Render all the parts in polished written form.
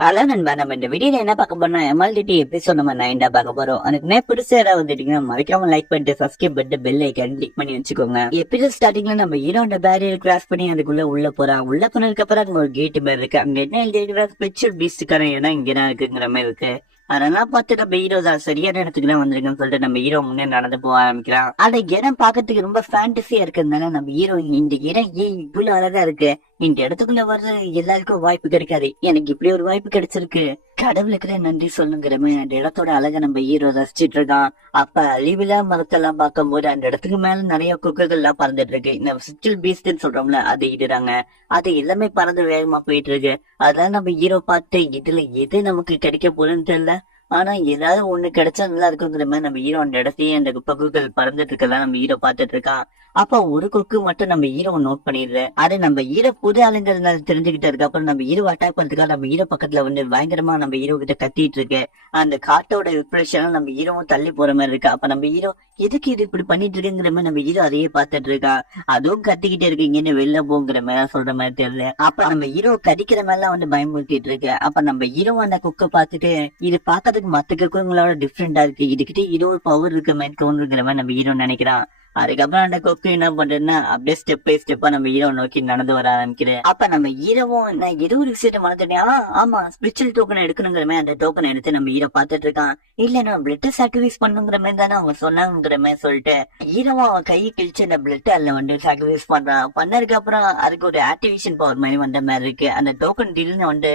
அதான் நண்பா, நம்ம இந்த வீடியோல என்ன பார்க்க போறோம்னா எம்எல்டிடி எபிசோட் நம்ம 9 பார்க்க போறோம். அதுக்குமே புதுசா யாராவது வந்துட்டீங்கன்னா மறக்காம லைக் பண்ணிட்டு சப்ஸ்கிரைப் பண்ணிட்டு பெல் ஐக்கான் கிளிக் பண்ணி வச்சுக்கோங்க. எபிசோட் ஸ்டார்டிங்ல நம்ம ஹீரோட பேரியர் கிராஸ் பண்ணி அதுக்குள்ள உள்ள போறான். உள்ள போனதுக்கு அப்புறம் அங்க ஒரு கேட் மாதிரி இருக்கு. அங்க என்ன எழுதியிருக்கிற ஸ்பெஷல் பீஸ்டுக்கான இடம் இங்கதான் இருக்குங்கிற மாதிரி இருக்கு. அதெல்லாம் பார்த்து நம்ம ஹீரோ தான் சரியான இடத்துக்கு தான் வந்திருக்குன்னு சொல்லிட்டு நம்ம ஹீரோ முன்னே நடந்து போக ஆரம்பிக்கிறான். அந்த இடம் பாக்கிறதுக்கு ரொம்ப ஃபேண்டசியா இருக்கிறதுனால நம்ம ஹீரோ இந்த இடம் ஏன் இவ்வளவு அழகா இருக்கு, இந்த இடத்துக்குள்ள வர்ற எல்லாருக்கும் வாய்ப்பு கிடைக்காது, எனக்கு இப்படி ஒரு வாய்ப்பு கிடைச்சிருக்கு, கடவுளுக்கு நன்றி சொல்லுங்கிறமே அந்த இடத்தோட அழகை நம்ம ஹீரோ ரசிச்சிட்டு இருக்கான். அப்ப அழிவிலா மரத்தெல்லாம் பார்க்கும் போது அந்த இடத்துக்கு மேல நிறைய குக்கைகள் எல்லாம் பறந்துட்டு இருக்கு. இந்த சிட்டில் பீஸ்ட்னு சொல்றோம்ல, அது இடுறாங்க. அது எல்லாமே பறந்து வேகமா போயிட்டு இருக்கு. அதான் நம்ம ஹீரோ பார்த்து இதுல எது நமக்கு கிடைக்க போகுதுன்னு தெரியல, ஆனா ஏதாவது ஒண்ணு கிடைச்சா நல்லா இருக்குங்கிற மாதிரி நம்ம ஹீரோ அந்த இடத்தையே அந்த குப்பைகள் பறந்துட்டு இருக்கலாம் நம்ம ஹீரோ பார்த்துட்டு இருக்கான். அப்ப ஒரு கொக்கு மட்டும் நம்ம ஹீரோ நோட் பண்ணிடுற. அது நம்ம ஹீரோ புது ஆளுங்கிறதுனால தெரிஞ்சுக்கிட்டு இருக்கு. அப்புறம் நம்ம ஹீரோ அட்டாக் பண்றதுக்காக நம்ம ஹீரோ பக்கத்துல வந்து பயங்கரமா நம்ம ஹீரோ கிட்ட கத்திட்டு இருக்கு. அந்த காட்டோட விப்ரேஷனும் நம்ம ஹீரோவும் தள்ளி போற மாதிரி இருக்கு. அப்ப நம்ம ஹீரோ எதுக்கு இது இப்படி பண்ணிட்டு இருக்குங்கிற மாதிரி நம்ம ஹீரோ அதையே பார்த்துட்டு இருக்கா. அதுவும் கத்திக்கிட்டே இருக்கு, இங்க வெளில போங்கிற மாதிரி சொல்ற மாதிரி தெரியல. அப்ப நம்ம ஹீரோ கடிக்கிற மாதிரிலாம் வந்து பயமுறுத்திட்டு இருக்கு. அப்ப நம்ம ஹீரோ அந்த குக்கை பார்த்துட்டு இது பார்க்கறதுக்கு மத்த குக்குங்களோட டிஃப்ரெண்டா இருக்கு, இதுகிட்ட ஹீரோ பவர் இருக்க மாதிரி தோணுங்கிற மாதிரி நம்ம ஹீரோ நினைக்கிறான். அதுக்கப்புறம் அந்த கொக்கு என்ன பண்றதுன்னா அப்படியே ஸ்டெப் பை ஸ்டெப்பா நம்ம ஹீரோ நோக்கி நடந்து வர ஆரம்பிக்கிறேன். அப்ப நம்ம ஹீரோவும் நான் ஏதோ ஒரு விஷயத்த மறந்துட்டேன், ஆமா ஸ்பிரிச்சுவல் டோக்கன் எடுக்கணுங்கிற மாதிரி அந்த டோக்கன் எடுத்து நம்ம ஹீரோ பாத்துட்டு இருக்கான். இல்ல நான் பிளட் சாக்ரிஃபைஸ் பண்ணுங்கிற மாதிரி தானே அவங்க சொன்னாங்கிற மாதிரி சொல்லிட்டு ஹீரோவும் அவன் கையை கிழிச்சு அந்த பிளட் அதுல வந்து சாக்ரிஃபைஸ் பண்றான். பண்ணதுக்கு அப்புறம் அதுக்கு ஒரு ஆக்டிவேஷன் பவர் மாதிரி வந்த மாதிரி இருக்கு. அந்த டோக்கன் டீல்னு வந்து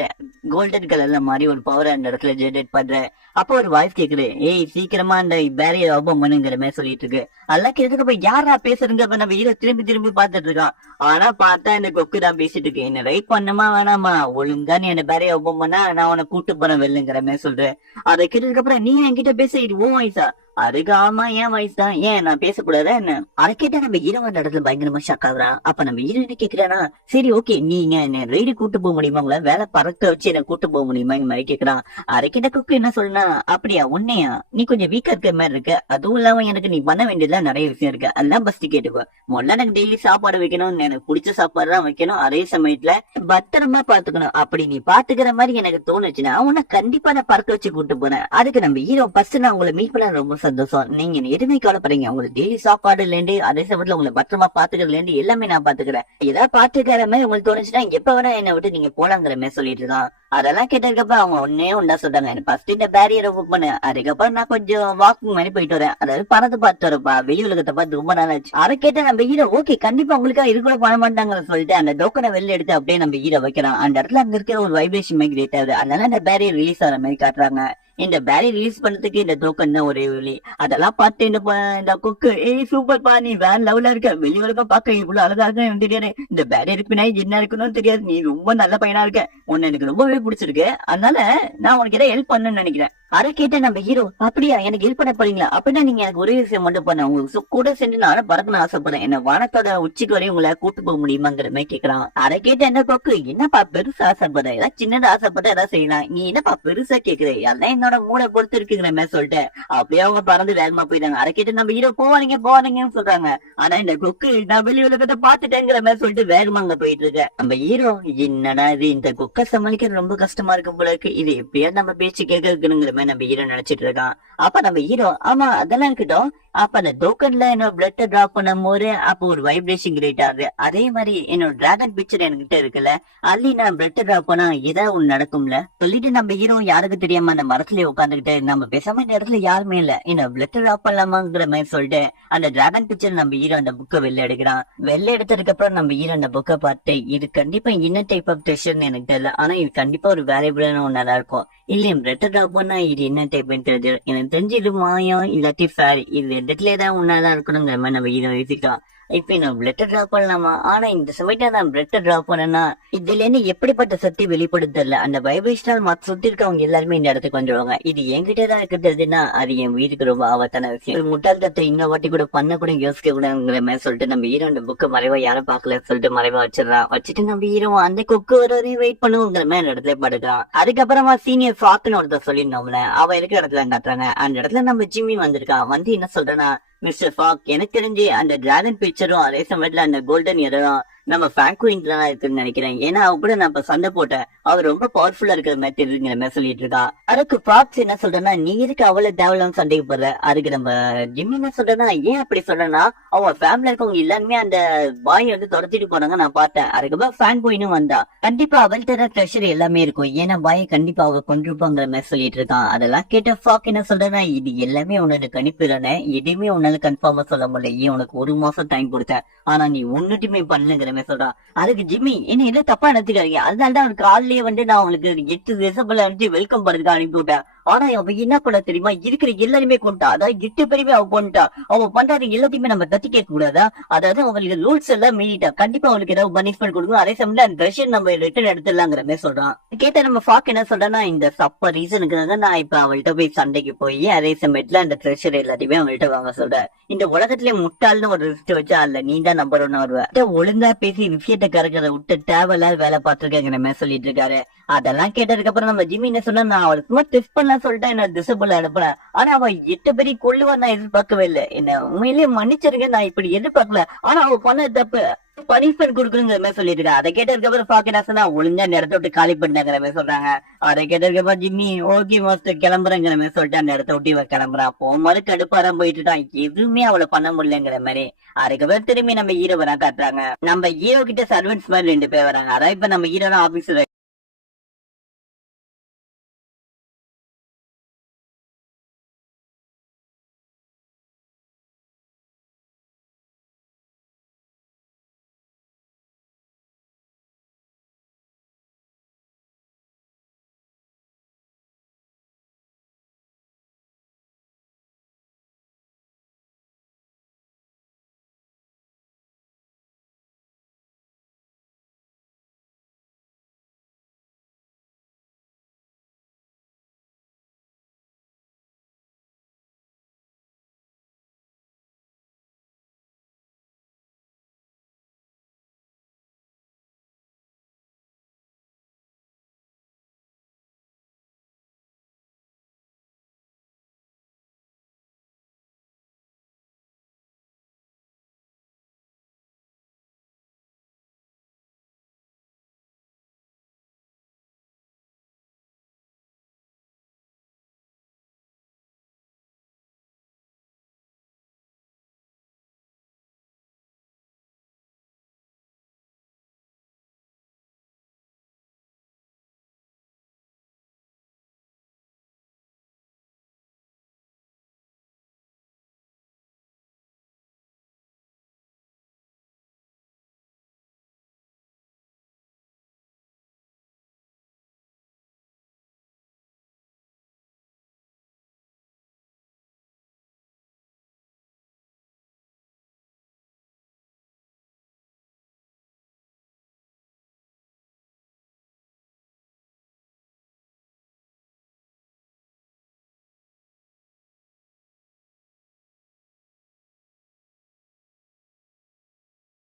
கோல்டன் கலர்ல மாதிரி ஒரு பவர் அந்த இடத்துல ஜெனரேட் பண்ற. அப்போ ஒரு வாய்ஸ் கேக்குது, ஏய் சீக்கிரமா அந்த பேரியர் ஓபன் பண்ணுங்கிற மாதிரி சொல்லிட்டு இருக்கு. அதெல்லாம் கேட்டதுக்கு யாரா பேசுறங்க நம்ம ஹீரோ திரும்பி திரும்பி பாத்துட்டு இருக்கான். ஆனா பார்த்தா இந்த கொக்கு தான் பேசிட்டு இருக்கு. என்ன ரைட் பண்ணுமா வேணாமா, ஒழுங்கா நீ என்ன பேரைய ஓபன் பண்ணா நான் உன கூட்டு போறேன் வெள்ளுங்கிற மாதிரி சொல்றேன். அதை கேட்டதுக்கு அப்புறம் நீ என்கிட்ட பேச, இது ஓ வயசா? அதுக்கு ஆமா என் வயசு தான், ஏன் நான் பேசக்கூடாதா என்ன? அதை கேட்டா நம்ம ஹீரோ அந்த இடத்துல பயங்கரமா ஷாக் ஆகுறான். அப்ப நம்ம ஹீரோ என்ன கேக்குறானா, சரி ஓகே நீங்க என்ன ரைடு கூட்டு போக முடியுமா, உங்களை வேலை பறக்க வச்சு என்ன கூட்டு போக முடியுமா இந்த மாதிரி கேக்குறான். அதை கேட்ட குக்கு என்ன சொல்லனா, அப்படியா உன்னையா, நீ கொஞ்சம் வீக்கா இருக்கிற மாதிரி இருக்கு, அதுவும் இல்லாம எனக்கு நீ பண்ண வேண்டியதுலாம் நிறைய விஷயம் இருக்கு, அதெல்லாம் பஸ்ட் கேட்டுப்போ. முதல்ல எனக்கு டெய்லி சாப்பாடு வைக்கணும், எனக்கு பிடிச்ச சாப்பாடு தான் வைக்கணும், அதே சமயத்துல பத்திரமா பாத்துக்கணும். அப்படி நீ பாத்துக்கிற மாதிரி எனக்கு தோணுச்சுன்னா உன்னை கண்டிப்பா நான் பறக்க வச்சு கூட்டு போறேன். அதுக்கு நம்ம ஹீரோ ஃபர்ஸ்ட் நான் உங்களை மீட் பண்ண ரொம்ப சந்தோஷம், நீங்க எதுவுமே கவலைப்படுறீங்க, உங்களுக்கு டெய்லி சாப்பாடுல இருந்து அதே சமயத்துல உங்களை பத்திரமா பாத்துக்கிறதுல இருந்து எல்லாமே நான் பாத்துக்கிறேன், ஏதாவது பாத்துக்கிற மாதிரி உங்களுக்கு தோணுச்சுன்னா எப்ப வேணா என்னை விட்டு நீங்க போலாங்கிற மாதிரி சொல்லிட்டு இருக்கான். அதெல்லாம் கேட்டதுக்கப்புறம் அவங்க ஒன்னே ஒன்னா சொல்றாங்க, ஃபர்ஸ்ட் இந்த பேரியரை ஓபன் பண்ணு, அதுக்கப்புறம் நான் கொஞ்சம் வாக்கிங் மாதிரி போயிட்டு வரேன், அதாவது பறந்து பார்த்து வரப்பா, வெளி உலகத்தை பார்த்து ரொம்ப நாள் ஆச்சு. அதை கேட்ட நம்ம ஹீரோ ஓகே கண்டிப்பா உங்களுக்கா இது கூட பண்ண மாட்டாங்கன்னு சொல்லிட்டு அந்த டோக்கனை வெளில எடுத்து அப்படியே நம்ம ஹீரோ வைக்கிறான். அந்த இடத்துல அங்க இருக்கிற ஒரு வைப்ரேஷன் மாதிரி கிரியேட் ஆகுது. அதனால அந்த பேரியர் ரிலீஸ் ஆகிற மாதிரி காட்டுறாங்க. இந்த பேரியர் ரிலீஸ் பண்றதுக்கு இந்த டோக்கன் தான் ஒரே வழி. அதெல்லாம் பார்த்து இந்த குக்கு, ஏய் சூப்பர் பா, நீ வேற லெவலா இருக்க, வெளி உலகம் பார்க்க இவ்வளவு அழகா இருக்கு தெரியாது, இந்த பேரியருக்கு பின்னாடி என்ன இருக்கணும்னு தெரியாது, நீ ரொம்ப நல்ல பையனா இருக்க, உன்னை எனக்கு ரொம்பவே பிடிச்சிருக்கு, அதனால நான் உனக்கு ஏதாவது ஹெல்ப் பண்ணணும்னு நினைக்கிறேன். அதை கேட்ட நம்ம ஹீரோ, அப்படியா எனக்கு ஹெல்ப் பண்ண போறீங்களா, அப்படின்னா நீங்க எனக்கு ஒரே விஷயம் மட்டும் பண்ண, உங்களுக்கு கூட சென்று நானும் பறக்கணும்னு ஆசைப்படுறேன், என்ன வானத்தோட உச்சிக்கு வரையும் உங்களை கூட்டு போக முடியுமாங்கிற மாதிரி கேட்கறான். அதை கேட்ட என்ன கொக்கு, என்னப்பா பெருசா ஆசைப்படுற, ஏதாவது சின்னதா ஆசைப்பட்ட ஏதாவது செய்யலாம், நீ என்னப்பா பெருசா கேக்குற, அதெல்லாம் என்னோட மூளை பொறுத்து இருக்குங்கிற மாதிரி சொல்லிட்டு அப்படியே அவங்க பறந்து வேகமா போயிட்டாங்க. அதை கேட்டு நம்ம ஹீரோ போவாதீங்கன்னு சொல்றாங்க. ஆனா இந்த கொக்கு நான் வெளி உலகத்தை பாத்துட்டேங்கிற மாதிரி சொல்லிட்டு வேகமா அங்க போயிட்டு இருக்க. நம்ம ஹீரோ என்னடா இது, இந்த கொக்கை சமாளிக்கிறது ரொம்ப கஷ்டமா இருக்கும் போல இருக்கு, இது எப்படியா நம்ம பேச்சு கேட்கணுங்கிற மாதிரி நம்ம ஹீரோ நினைச்சிட்டு இருக்கான். அப்ப நம்ம ஹீரோ ஆமா அதெல்லாம் இருக்கட்டும், அப்ப அந்த டோக்கன்ல என்னோட பிளட் டிராப் பண்ணும் போது அப்போ ஒரு வைப்ரேஷன் கிரியேட் ஆகுது, அதே மாதிரி என்னோட டிராகன் பிக்சர் என்கிட்ட இருக்குல்ல, அல்லி நான் பிளட் டிராப் பண்ணா ஏதாவது ஒண்ணு நடக்கும்ல சொல்லிட்டு நம்ம ஹீரோ யாருக்கு தெரியாம அந்த மரத்துல உட்காந்துக்கிட்டு நம்ம பேசாம இந்த இடத்துல யாருமே இல்ல, என்ன பிளட் டிராப் பண்ணலாமாங்கிற மாதிரி சொல்லிட்டு அந்த டிராகன் பிக்சர் நம்ம ஹீரோ அந்த புக்கை வெளில எடுக்கிறான். வெளில எடுத்ததுக்கு அப்புறம் நம்ம ஹீரோ அந்த புக்கை பார்த்து இது கண்டிப்பா என்ன டைப் ஆஃப் ட்ரெஷர்னு எனக்கு தெரியல, ஆனா இது கண்டிப்பா ஒரு வேல்யூபிளான ஒன்னா இருக்கும், இல்ல பிளட் டிராப் பண்ணா இது என்ன டைப்னு தெரிஞ்சு எனக்கு தெரிஞ்சு இது மாயம் இல்லாட்டி ஃபேரி, இது ரெண்டுல ஏதாவது ஒன்னாதான் இருக்கணுங்கிற மாதிரி நம்ம ஹீரோ யோசிக்கலாம். இப்ப நான் பிளட் டிராப் பண்ணலாமா, ஆனா இந்த சமயத்துல நான் பிளட் டிராப் பண்ணனா இதுல இருந்து எப்படிப்பட்ட சக்தி வெளிப்படுத்தல, அந்த வைப்ரேஷனால் மத்த சுத்தி இருக்கவங்க எல்லாருமே இந்த இடத்துக்கு வந்துடுவாங்க, இது என்கிட்டதான் இருக்கிறதுனா அது என் வீட்டுக்கு ரொம்ப ஆபத்தான விஷயம், முட்டாள்தத்தை இன்னொரு வாட்டி கூட பண்ண கூட யோசிக்க கூடாதுங்கிற மாதிரி சொல்லிட்டு நம்ம ஹீரோ அந்த புக்கு மறைவா யாரும் பாக்கல சொல்லிட்டு மறைவா வச்சிடறான். வச்சுட்டு நம்ம ஹீரோ அந்த கொக்கு வரையும் வெயிட் பண்ணுங்கிற மாதிரி இடத்துல படுக்கிறான். அதுக்கப்புறமா சீனியர் ஃபாக்குன்னு ஒருத்தர் சொல்லியிருந்தோம்ல, அவ இருக்கிற இடத்துல காட்டுறாங்க. அந்த இடத்துல நம்ம ஜிம்மி வந்திருக்கான். வந்து என்ன சொல்றேன்னா, மிஸ்டர் ஃபாக் எனக்கு தெரிஞ்சு அந்த டிராகன் பிக்சரும் அதே சமயத்துல அந்த கோல்டன் எரரும் நம்ம ஃபேங்குயின் தான் இருக்குன்னு நினைக்கிறேன். ஏன்னா அவ கூட நான் இப்ப சண்டை போட்டேன், அவர் ரொம்ப பவர்ஃபுல்லா இருக்கிற மாதிரி தெரியுங்கிற மாதிரி சொல்லிட்டு இருக்கா. அதுக்கு பாப்ஸ் என்ன சொல்றேன்னா, நீ இருக்கு அவ்வளவு தேவையில்லாம சண்டைக்கு போற. அதுக்கு நம்ம ஜிம்மி என்ன சொல்றேன்னா, ஏன் அப்படி சொல்றேன்னா, அவங்க ஃபேமிலில இருக்கவங்க எல்லாருமே அந்த பாய் வந்து துரத்திட்டு போனாங்க, நான் பார்த்தேன். அதுக்கப்புறம் ஃபேன் போயின்னு வந்தா. கண்டிப்பா அவள்கிட்ட தான் ட்ரெஷர் எல்லாமே இருக்கும், ஏன்னா பாயை கண்டிப்பா அவ கொண்டிருப்பாங்கிற மாதிரி சொல்லிட்டு இருக்கான். அதெல்லாம் கேட்ட ஃபாக் என்ன சொல்றேன்னா, இது எல்லாமே உன்னோட கணிப்பு தானே, எதுவுமே உன்னால கன்ஃபார்மா சொல்ல முடியல, ஏன் உனக்கு 1 மாசம் டைம் கொடுத்தேன், ஆனா நீ ஒன்னுட்டுமே பண்ணலங்கிற மாதிரி சொல்றான். அதுக்கு ஜிம்மி என்ன எல்லாம் தப்பா நடத்திக்காதீங்க, அதனாலதான் அவனுக்கு காலையிலேயே வந்து நான் அவனுக்கு 8 டிசம்பர்ல அனுப்பிச்சு வெல்கம் பண்றதுக்கு அனுப்பி விட்டேன். ஆனா அவ என்ன பண்ண தெரியுமா, இருக்கிற எல்லாருமே கொண்டா, அதாவது 8 பேருமே அவ கொண்டா. அவ பண்றது எல்லாத்தையுமே நம்ம தட்டி கேட்க கூடாதா, அதாவது அவங்களுக்கு ரூல்ஸ் எல்லாம் மீறிட்டா, கண்டிப்பா அவளுக்கு ஏதாவது பனிஷ்மெண்ட் கொடுக்கணும். அதே சமயம் அந்த ரஷ்யன் நம்ம ரிட்டர்ன் எடுத்துடலாங்கிற மாதிரி சொல்றான். கேட்ட நம்ம ஃபாக் என்ன சொல்றான்னா, இந்த சப்ப ரீசனுக்காக நான் இப்ப அவள்கிட்ட போய் சண்டைக்கு போய் அதே சமயத்துல அந்த ட்ரெஷர் எல்லாத்தையுமே அவங்கள்ட்ட வாங்க சொல்றேன். இந்த உலகத்திலே முட்டாள்னு ஒரு லிஸ்ட் வச்சா அல்ல நீ தான் நம்பர் 1 வருவ. ஒழுங்கா பேசி விஷயத்தை கறக்கிறத விட்டு தேவையில்லாத வேலை பார்த்திருக்கேங்கிற மாதிரி சொல்லிட்டு இருக்காரு. அதெல்லாம் கேட்டதுக்கு அப்புறம் நம்ம ஜிம்மி என்ன சொன்னா, நான் அவளை சும்மா டெஸ்ட் பண்ணலாம் சொல்லிட்டு என்ன டிசபிள் அனுப்புறேன், ஆனா அவ 8 பேரையும் கொள்ளுவான் நான் எதிர்பார்க்கவே இல்லை. என்ன உண்மையிலேயே மன்னிச்சிருங்க, நான் இப்படி எதிர்பார்க்கல, ஆனா அவ பண்ண தப்பு, பனிஷ்மெண்ட் கொடுக்குறங்கிற மாதிரி சொல்லிட்டு இருக்கா. அதை கேட்டதுக்கு அப்புறம் பாக்கினா ஒழுங்கா அந்த இடத்த விட்டு காலி பண்ணாங்கிற மாதிரி சொல்றாங்க. அதை கேட்டதுக்கு அப்புறம் ஜிம்மி ஓகே மாஸ்டர் கிளம்புறேங்கிற மாதிரி சொல்லிட்டு அந்த இடத்த விட்டு இவன் கிளம்புறான். போகும்போது கடுப்பாரம் போயிட்டுட்டான், எதுவுமே அவளை பண்ண முடியலங்கிற மாதிரி. அதுக்கப்புறம் திரும்பி நம்ம ஹீரோ வரா காட்டுறாங்க. நம்ம ஹீரோ கிட்ட சர்வன்ஸ் மாதிரி 2 பேர் வராங்க. அதான் இப்ப நம்ம ஹீரோ ஆபீஸ்